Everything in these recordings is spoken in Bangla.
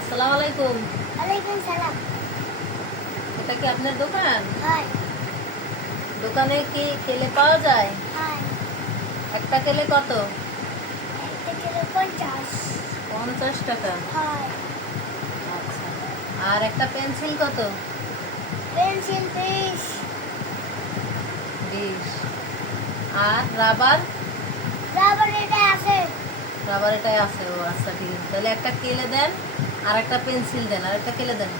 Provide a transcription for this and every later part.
আসসালামু আলাইকুম। ওয়ালাইকুম সালাম। এটা কি আপনার দোকান? হয় দোকানে কি কেলে পাওয়া যায়? হয় একটা কেলে কত? একটা কিলো 50। 50 টাকা। হয় আচ্ছা। আর একটা পেন্সিল কত? পেন্সিল 20। 20। আর রাবার? রাবার এটা আছে। রাবার এটাই আছে। ও আচ্ছা, ঠিক আছে। তাহলে একটা কেলে দেন, আর একটা পেন্সিল দেন, আর একটা কেলে দেন।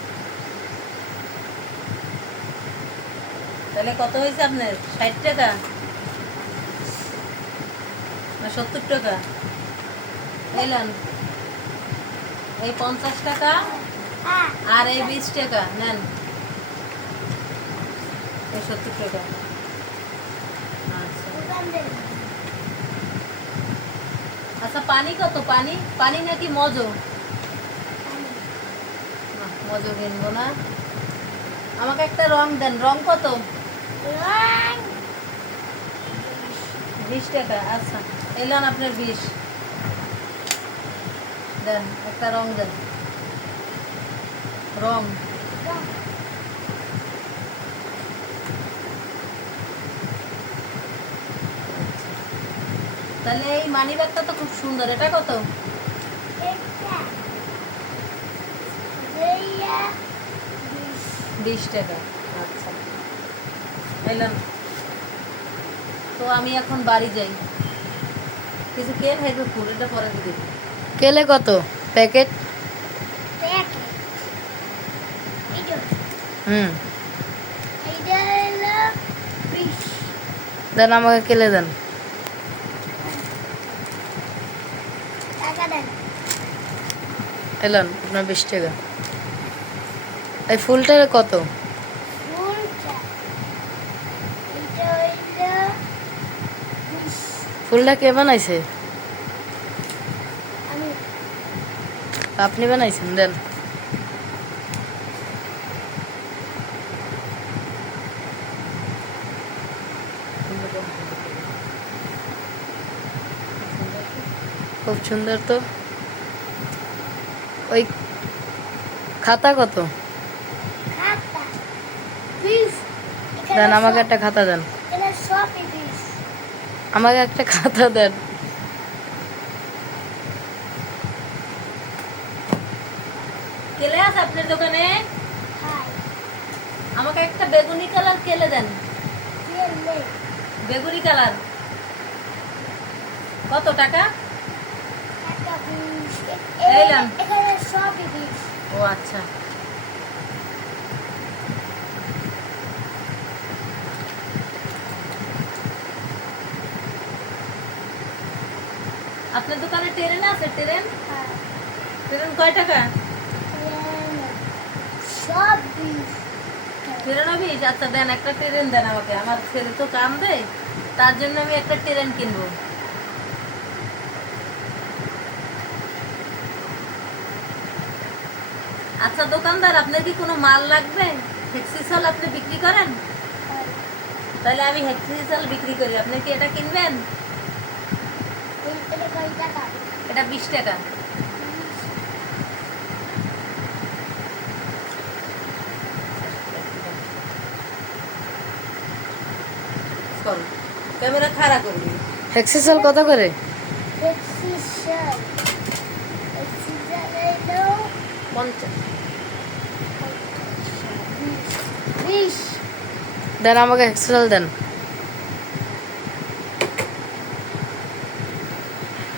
তাহলে কত হয়েছে আপনার? 60 টাকা না 70 টাকা? এলেন এই 50 টাকা হ্যাঁ আর এই 20 টাকা নেন। এই 70 টাকা। আচ্ছা দোকান দেন। আচ্ছা, পানি কত? পানি পানি নাকি মজো? মজো কিনবো না। আমাকে একটা রং দেন। রং কত? রং 20 টাকা। আচ্ছা, এলেন আপনার 20 দেন। একটা রং দেন। রং রং তাহলে এই মানি ব্যাগটা তো খুব সুন্দর। এটা কত? এটা দেয়া 20 টাকা। আচ্ছা, এলেন। তো আমি এখন বাড়ি যাই। কিছু কেন হেঁটে ফুল এটা পরে দিবি। কেলে কত প্যাকেট? 20 প্যাকেট। এটা হুম, এটা হলো 20। দেন আমাকে কেলে দেন। টাকা দেন। এলেন আপনার 20 টাকা। এই ফুলটার কত? ফুলটা এটা হইলো 20। ফুলটা কে বানাইছে? আমি আপনি বানাইছেন? দেন। খুব সুন্দর তো। ওই খাতা কত? খাতা 20। দেন আমাকে একটা খাতা দেন। এটা সবই 20। আমাকে একটা খাতা দেন। কেলে আছে আপনার দোকানে? হাই আমাকে একটা বেগুনি কালার কেলে দেন। তেলে বেগুনি কালার কত টাকা? একটা 20। এই লাম। এখানে সবই 20। ও আচ্ছা। আপনার দোকানে ট্রেন আছে? ট্রেন হাই ট্রেন কয় টাকা? সব 20। ট্রেনও 20? আচ্ছা, দেন একটা ট্রেন দেন আমাকে। আমার ছেলে তো কাম দেয়, তার জন্য আমি একটা ট্রেন কিনবো। আচ্ছা দোকানদার, আপনার কি কোনো মাল লাগবে? হেক্সিসল আপনি বিক্রি করেন? তাহলে আমি হেক্সিসল বিক্রি করি। আপনি কি এটা কিনবেন? এটা কয় টাকা? এটা 20 টাকা। করুন, ক্যামেরা খাড়া করবি। হেক্সিসল কত করে? এক্সিশন এক্সিশন হলো 50। 20। দেন আমাকে হেক্সিসল দেন।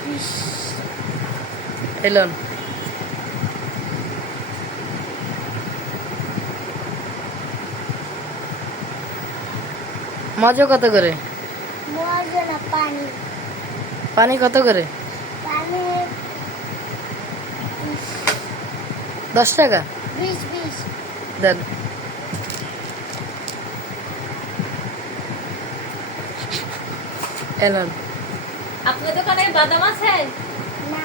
20 এলন। মজা কত করে? মজা না পানি। পানি কত করে? পানি 10 টাকা। 20। দেন। এলন। আপনার দোকানে বাদাম আছে? না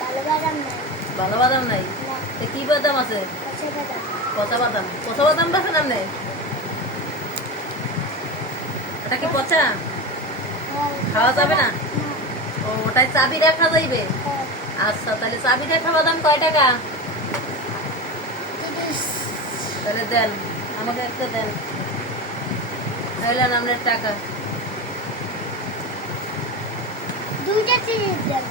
ভালো বাদাম নাই। ভালো বাদাম নাই? না তো কি বাদাম আছে? কাঁচা বাদাম। পচা বাদাম? পচা বাদাম বেছেন আপনি? এটা কি পচা? হয়। খাওয়া যাবে না? না ও, ওটাই চাবি রাখা যাইবে? হয়। আচ্ছা, তাহলে চাবিটা খাওয়া দাম কয় টাকা? 30। তাহলে দেন, আমাকে একটা দেন। তাহলে আপনার টাকা। 2টা 30 দেন।